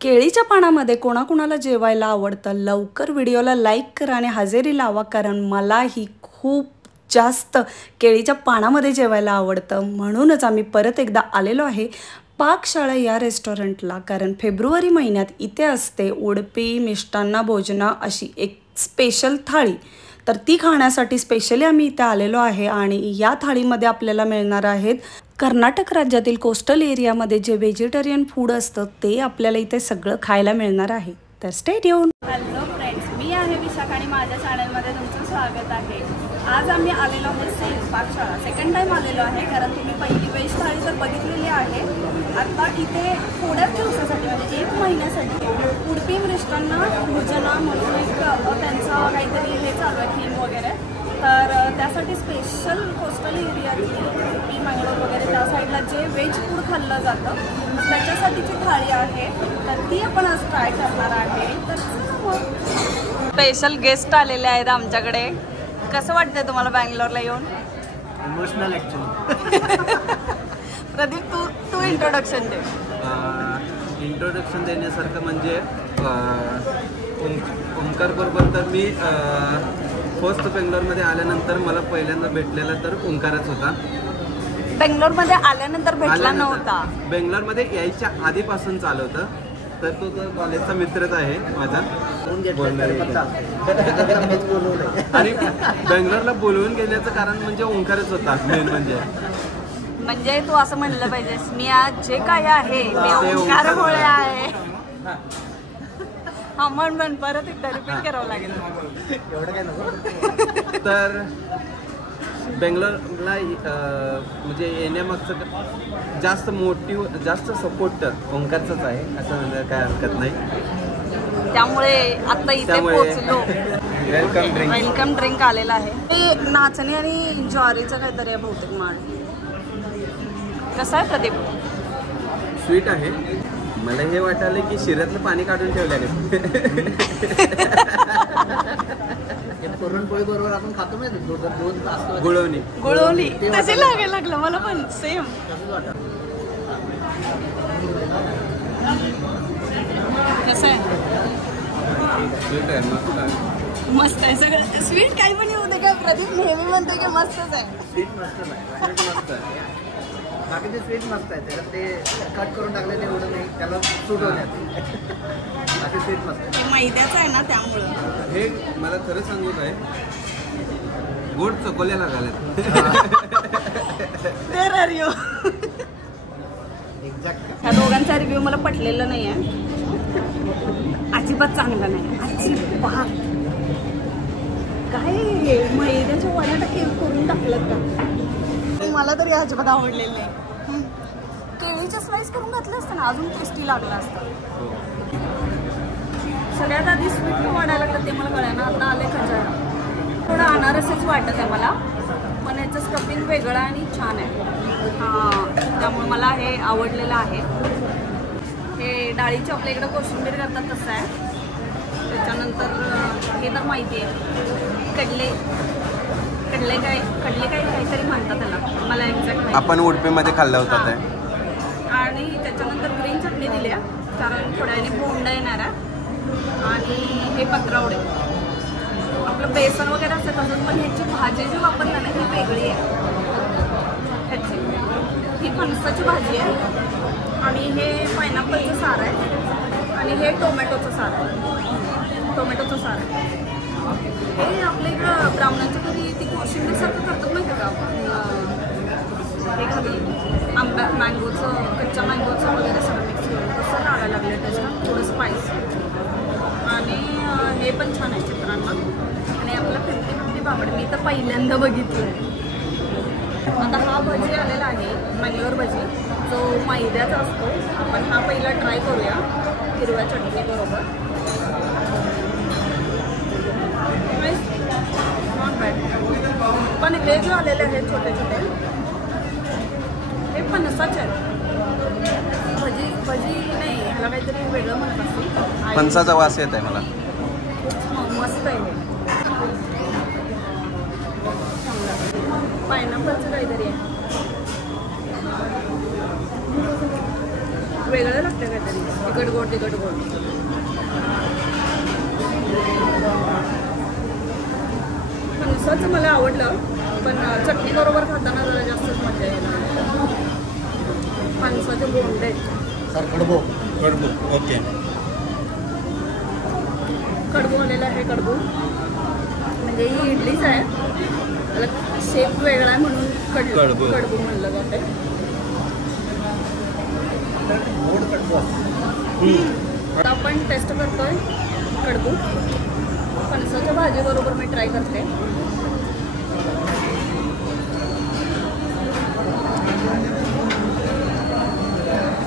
केळीच्या पानामध्ये कोणाकोणाला जेवायला आवडतं? लवकर व्हिडिओला लाईक करा आणि हजेरी लावा, कारण मलाही खूप जास्त केळीच्या पानामध्ये जेवायला आवडतं. म्हणूनच आम्ही परत एकदा आलेलो आहे पाकशाळा या रेस्टॉरंटला, कारण फेब्रुवारी महिन्यात इथे असते उडपी मिष्टान्न भोजना अशी एक स्पेशल थाळी. तर ती खाण्यासाठी स्पेशली आम्ही इथे आलेलो आहे आणि या थाळीमध्ये आपल्याला मिळणार आहेत कर्नाटक राज्यातील कोस्टल एरियामध्ये जे व्हेजिटेरियन फूड असतं ते आपल्याला इथे सगळं खायला मिळणार आहे. तर स्टे ट्यून. हॅलो फ्रेंड्स, मी आहे विशाखा आणि माझ्या चॅनलमध्ये तुमचं स्वागत आहे. आज आम्ही आलेलो आहे सेम पाकशाळा. सेकंड टाईम आलेलो आहे, कारण तुम्ही पहिली व्हेज थाळी तर बघितलेली आहे. आता इथे थोड्याच दिवसासाठी म्हणजे 1 महिन्यासाठी उडपी मिष्टान्न भोजना म्हणून एक त्यांचं काहीतरी हे चालू आहे थीम वगैरे. तर त्यासाठी स्पेशल कोस्टल एरियातली उडपी मंगळूर वगैरे त्या साईडला जे व्हेज फूड खाल्लं जातं त्याच्यासाठीची थाळी आहे. तर ती आपण आज ट्राय करणार आहे. तर स्पेशल गेस्ट आलेले आहेत आमच्याकडे. कसं वाटतंय तुम्हाला बँगलोरला येऊन? Emotional actually. प्रदीप, तू इंट्रोडक्शन दे. इंट्रोडक्शन देण्यासारखं म्हणजे ओंकार बरोबर तर मी फर्स्ट बेंगलोरमध्ये आल्यानंतर मला पहिल्यांदा भेटलेला तर ओंकारच होता. बेंगलोरमध्ये आल्यानंतर भेटला नव्हता, बेंगलोरमध्ये यायच्या आधीपासून चालू होतं. तर तो कॉलेजचा मित्रच आहे माझा. आणि बेंगलोरला बोलवून गेल्याचं कारण म्हणजे ओंकारच होता मेन म्हणजे तू असं म्हणलं पाहिजेस, मी आज जे काय आहे मी ओंकारमुळे आहे. हा म्हण परत एकदा रिपीट करावं लागेल. एवढं काय नको. तर बेंगलोरला म्हणजे येण्यामागचं जास्त सपोर्ट तर ओंकारचाच आहे असं म्हणजे काय हरकत नाही. त्यामुळे आता इथे पोहोचलो. वेलकम ड्रिंक आलेला आहे. ते नाचणी आणि ज्वारीचं काहीतरी आहे बहुतेक माळ. कसं आहे प्रदीप? स्वीट आहे. मला हे वाटायला की शिऱ्यातलं पाणी काढून ठेवलेलं. पुरणपोळी बरोबर आपण खातो माहिती गुळवणी तसे लागायला लागलं मला पण सेम. कसं आहे? मस्त आहे सगळं. स्वीट काही पण येऊ दे का, प्रदीप नेहमी म्हणतो की मस्तच आहे. स्वीट मस्त आहे. बाकीचे स्वीट मस्त आहे. त्याला ते कट करून टाकलेले एवढं नाही, त्याला सूट होण्यात. बाकी स्वीट मस्त आहे. मैद्याचं आहे ना त्यामुळं. हे मला खरं सांगू काय, गोड चकोल्या लागल्यात. ह्या दोघांचा रिव्ह्यू मला पटलेला नाही आहे. अजिबात चांगला नाही, अजिबात. काय मैद्याच्या वड्या करून टाकलं का? मला तरी अजिबात आवडलेलं नाही. केळीचं स्लाइस करून घातलं असतं ना अजून टेस्टी लागलं असतं. सगळ्यात आधी स्वीट वाढायला लागलं ते मला कळलं ना. आता आले खजारा. थोडं अनारसच वाटत आहे मला, पण याचं स्टफिंग वेगळं आणि छान आहे. हां, त्यामुळे मला हे आवडलेलं आहे. हे डाळीचे आपल्या इकडं कोशिंबीर करतात तसं आहे. त्याच्यानंतर हे तर माहिती आहे कडले काहीतरी म्हणतात त्याला, मला एक्झॅक्ट नाही. आपण उडपीमध्ये खाल्लं होतं ते. आणि त्याच्यानंतर ग्रीन चटणी दिली आहे, कारण थोड्याने बोंडा येणार आहे. आणि हे पत्रावडे आपलं बेसन वगैरे असतं तसंच, पण ह्याची भाजी जी वापरली ना ही वेगळी आहे. ह्याची ही फणसाची भाजी आहे. आणि हे पायनॅपलचं सार आहे. आणि हे टोमॅटोचं सार आहे. हे आपल्या इकडं ब्राह्मणांच्या घरी ती कोशिंबीरसारखं करतात माहिती का? हे घरी मँगोचं, कच्च्या मँगोचं वगैरे सगळं मिक्स करून तसं लावायला लागलं त्याच्यात थोडं स्पाइस. आणि हे पण छान आहे चित्रांना. आणि आपलं 50-50 पापड मी तर पहिल्यांदा बघितलं आहे. आता हा भजी आलेला आहे मंगलोर भजी, जो मैद्याचा असतो. आपण हा पहिला ट्राय करूया हिरव्या चटणी बरोबर. पण हे जे आलेले आहेत छोटे छोटे हे फणसाचे आहेत. भजी नाही, ह्याला काहीतरी वेगळं म्हणत असतो. फणसाचा वास येत आहे मला. मस्त आहे हे. पायनॅपलचं काहीतरी आहे, वेगळं लागतं काहीतरी. तिखट गोड तिखट गोड. फणसाचं मला आवडलं, पण चटणी बरोबर खाताना जरा जास्तच मजा येईल. फणसाचे बोंडे कडबो. ओके. कडबू आलेला आहे. कडबू म्हणजे ही इडलीच आहे, त्याला शेप वेगळा आहे म्हणून कडबू म्हणलं जाते. आता आपण टेस्ट करतोय कडबू. फणसाच्या भाजीबरोबर मी ट्राय करते.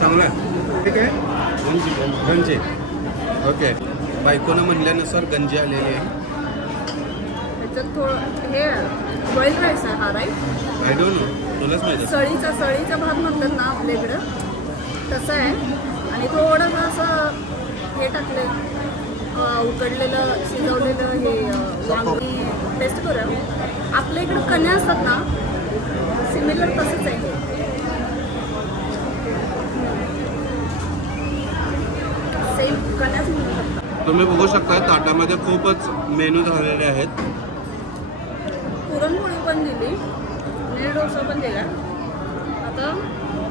चांगला आहे. ठीक आहे. गंजी. ओके. बायकोनं म्हणल्यानुसार गंजी आलेली आहे. त्याच्यात थोडं हे बॉईल राईस आहे हा राईस. आय डोंट नो, तुलाच माहिती. सळीचा भात म्हणतात ना आपल्या इकडं, तसं आहे. आणि थोडंसं असं हे टाकले, उकडलेलं शिजवलेलं हे वांगी. टेस्ट करूया. आपल्या इकडं कण्या असतात ना, सिमिलर तसंच आहे. सेम कण्याच म्हणतात. तुम्ही बघू शकता ताटामध्ये खूपच मेनू झालेले आहेत. पुरणपोळी पण दिली, नीर डोसा पण दिला. आता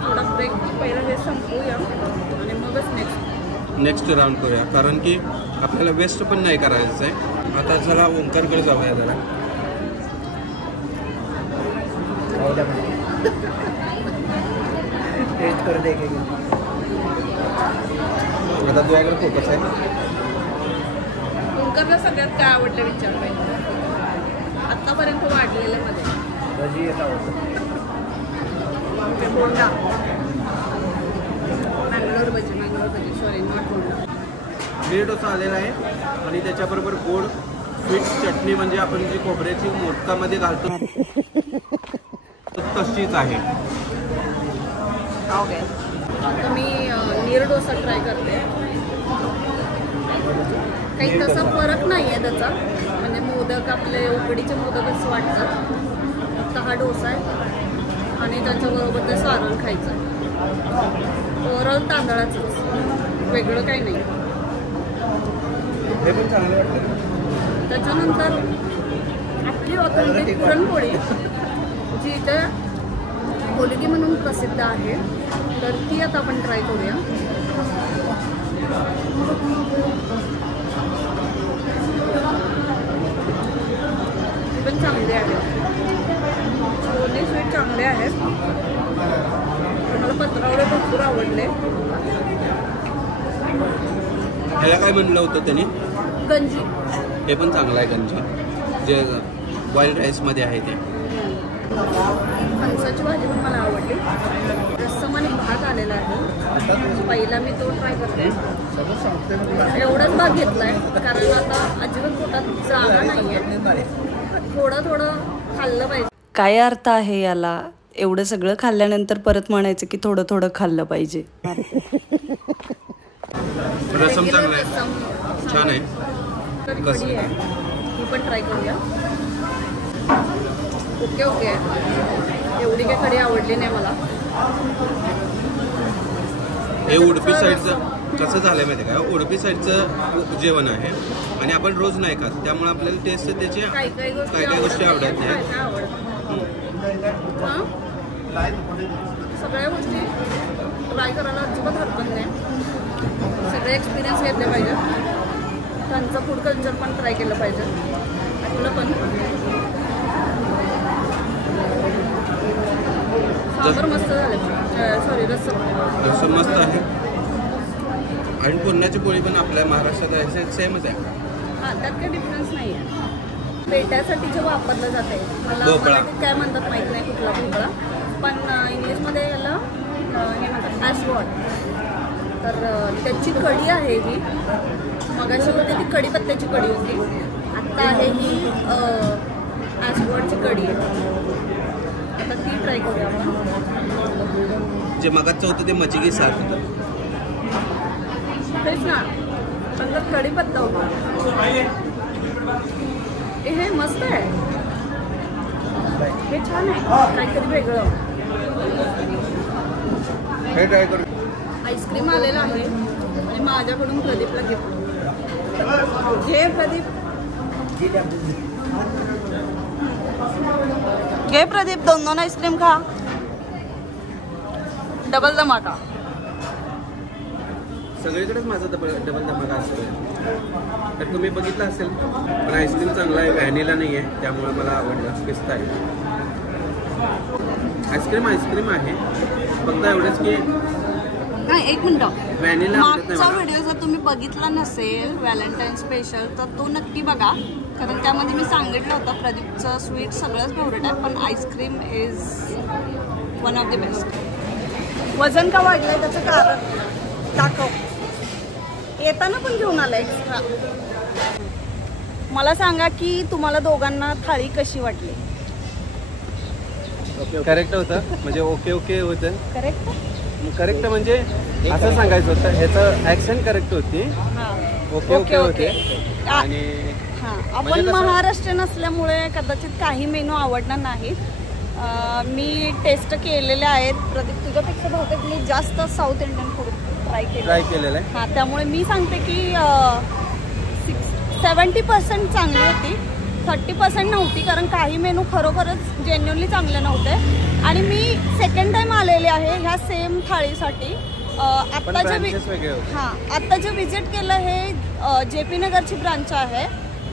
थोडा ब्रेक, पहिलं हे संपवूया आणि मगच नेक्स्ट राऊंड करूया, कारण की आपल्याला वेस्ट पण नाही करायचं आहे. आता चला ओंकारकडे जाऊया जरा. टेस्ट कर दे. आता तुझ्याकडे फोकस आहे. ओंकारला सगळ्यात काय आवडलं विचारलं आत्तापर्यंत वाढलेल्यामध्ये. भजी येत आवडतं. बोंडा, मँगलोर भजी सॉरी नॉट बोंडा. नीर डोसा आलेला आहे आणि त्याच्याबरोबर गोड स्वीट चटणी, म्हणजे आपण जी खोबऱ्याची मोदकामध्ये घालतो तशीच आहे. ओके. आता मी नीर डोसा ट्राय करते. काही तसा फरक नाही आहे त्याचा, म्हणजे मोदक आपले उकडीचे मोदकच वाटतात. फक्त हा डोसा आहे आणि त्याच्याबरोबर ते सारण खायचं. ओव्हरऑल तांदळाचंच, वेगळं काही नाही. हे पण चांगलं वाटतं. त्याच्यानंतर आपली ऑथेंटिक पुरणपोळी जी इथे होलगी म्हणून प्रसिद्ध आहे, तर ती आता आपण ट्राय करूया. ती पण चांगली आहे. दोन्ही स्वीट चांगले आहेत. मला पत्रावळे भरपूर आवडले. ह्याला काय म्हणलं होतं त्यांनी? गंजी. हे पण चांगलं आहे गंजी, जे बॉइल्ड राईसमध्ये आहे ते. फणसाची भाजी पण मला आवडली. रस्सम आणि भात आलेला आहे. पहिला मी तो ट्राय करते. एवढाच भात घेतलाय कारण आता अजिबात पोटात जागा नाही आहे. थोडं खाल्लं पाहिजे. काय अर्थ आहे याला? एवढं सगळं खाल्ल्यानंतर परत म्हणायचं की थोडं थोडं खाल्लं पाहिजे. रसम चांगला आहे, छान आहे. कढी आहे, ही पण ट्राय करूया. ओके. एवढी काही कढी आवडली नाही मला. हे उडपी साईडचं कसं झालं आहे माहिती आहे का? उडपी साईडचं जेवण आहे आणि आपण रोज नाही खात, त्यामुळे आपल्याला टेस्ट त्याची काही गोष्टी आवडत नाही. सगळ्या गोष्टी ट्राय करायला अजिबात हरकत नाही. सगळे एक्सपिरियन्स घेतले पाहिजे. त्यांचं फूड कल्चर पण ट्राय केलं पाहिजे. आपलं पण सांबर मस्त झाले. सॉरी रस्सम मस्त आहे. आणि पुरणाची पोळी पण आपल्या महाराष्ट्रात सेमच आहे. हां, त्यात काही डिफरन्स नाही आहे. पेट्यासाठी जे वापरलं जाते, मला मराठीत काय म्हणतात माहीत नाही कुठला भोपळा, पण इंग्लिशमध्ये याला हे म्हणतात ॲशवॉट. तर त्याची कढी आहे ही. मगाशी होती ती कढीपत्त्याची कढी होती, आत्ता आहे ही ॲशवॉटची कढी आहे. आता ती ट्राय करूया आपण. जे मगाचं होतं ते मचिगी सारखं होतं. तेच ना, नंतर कढीपत्ता होता. हे मस्त आहे. हे छान आहे, काहीतरी वेगळं. हे ट्राय करू. आईस्क्रीम आलेला आहे. माझ्याकडून प्रदीपला घेतलं. घे प्रदीप, घे प्रदीप, 2 आईस्क्रीम खा. डबल धमाका. सगळीकडेच माझा डबल धमाका असतो. तर तुम्ही बघितलं असेल, पण आईस्क्रीम चांगला आहे, व्हॅनिला नाही आहे, त्यामुळे मला आवडलं. पिस्ता आहे आईस्क्रीम आहे, फक्त एवढंच की नाही. 1 मिनिट, व्हॅनिला मागचा व्हिडिओ जर तुम्ही बघितला नसेल व्हॅलेंटाईन स्पेशल, तर तो नक्की बघा, कारण त्यामध्ये मी सांगितलं होतं प्रदीपचं स्वीट सगळंच फेवरेट आहे, पण ice cream is one of the best. वजन का वाढलंय त्याचं कारण दाखव. येताना पण घेऊन आला एक्स्ट्रा. मला सांगा की तुम्हाला दोघांना थाळी कशी वाटली? करेक्ट होतं, म्हणजे ओके होतं. करेक्ट म्हणजे असं सांगायचं होतं, ह्याचं ऍक्सेंट करेक्ट होती. ओके होते. आणि आपण महाराष्ट्रीयन असल्यामुळे कदाचित काही मेनू आवडणार नाहीत. मी टेस्ट केलेले आहेत. प्रदीप तुझ्यापेक्षा बहुतेक मी जास्त साऊथ इंडियन फूड ट्राय केलेलं आहे. हां, त्यामुळे मी सांगते की 70% चांगली होती, 30% नव्हती, कारण काही मेनू खरोखरच जेन्युअनली चांगले नव्हते. आणि मी सेकंड टाइम आलेले आहे ह्या सेम थाळीसाठी. आत्ता जे विजिट केलं हे JP नगरची ब्रांच आहे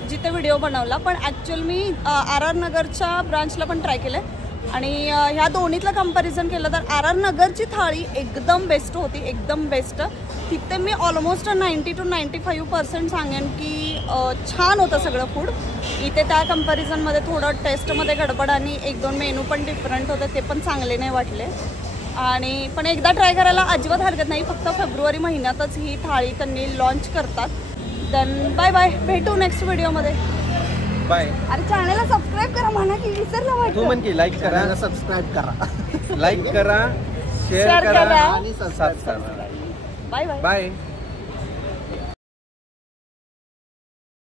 जिथे व्हिडिओ बनवला, पण ॲक्च्युअल मी RR नगरच्या ब्रांचला पण ट्राय केलं आहे. आणि ह्या दोन्हीतलं कंपॅरिझन केलं तर RR नगरची थाळी एकदम बेस्ट होती, एकदम बेस्ट. तिथे मी ऑलमोस्ट 90 to 95% सांगेन की छान होतं सगळं फूड. इथे त्या कंपॅरिझनमध्ये थोडं टेस्टमध्ये गडबड आणि 1-2 मेनू पण डिफरंट होते, ते पण चांगले नाही वाटले. आणि पण एकदा ट्राय करायला अजिबात हरकत नाही. फक्त फेब्रुवारी महिन्यातच ही थाळी त्यांनी लॉन्च करतात. देन बाय बाय, भेटू नेक्स्ट व्हिडिओमध्ये. बाय. अरे चॅनलला सबस्क्राईब करा म्हणा की विसरला वाटतं. तू म्हण की लाईक करा, सबस्क्राईब करा, लाईक करा, शेअर करा करा आणि सबस्क्राईब करा. Bye bye. बाय.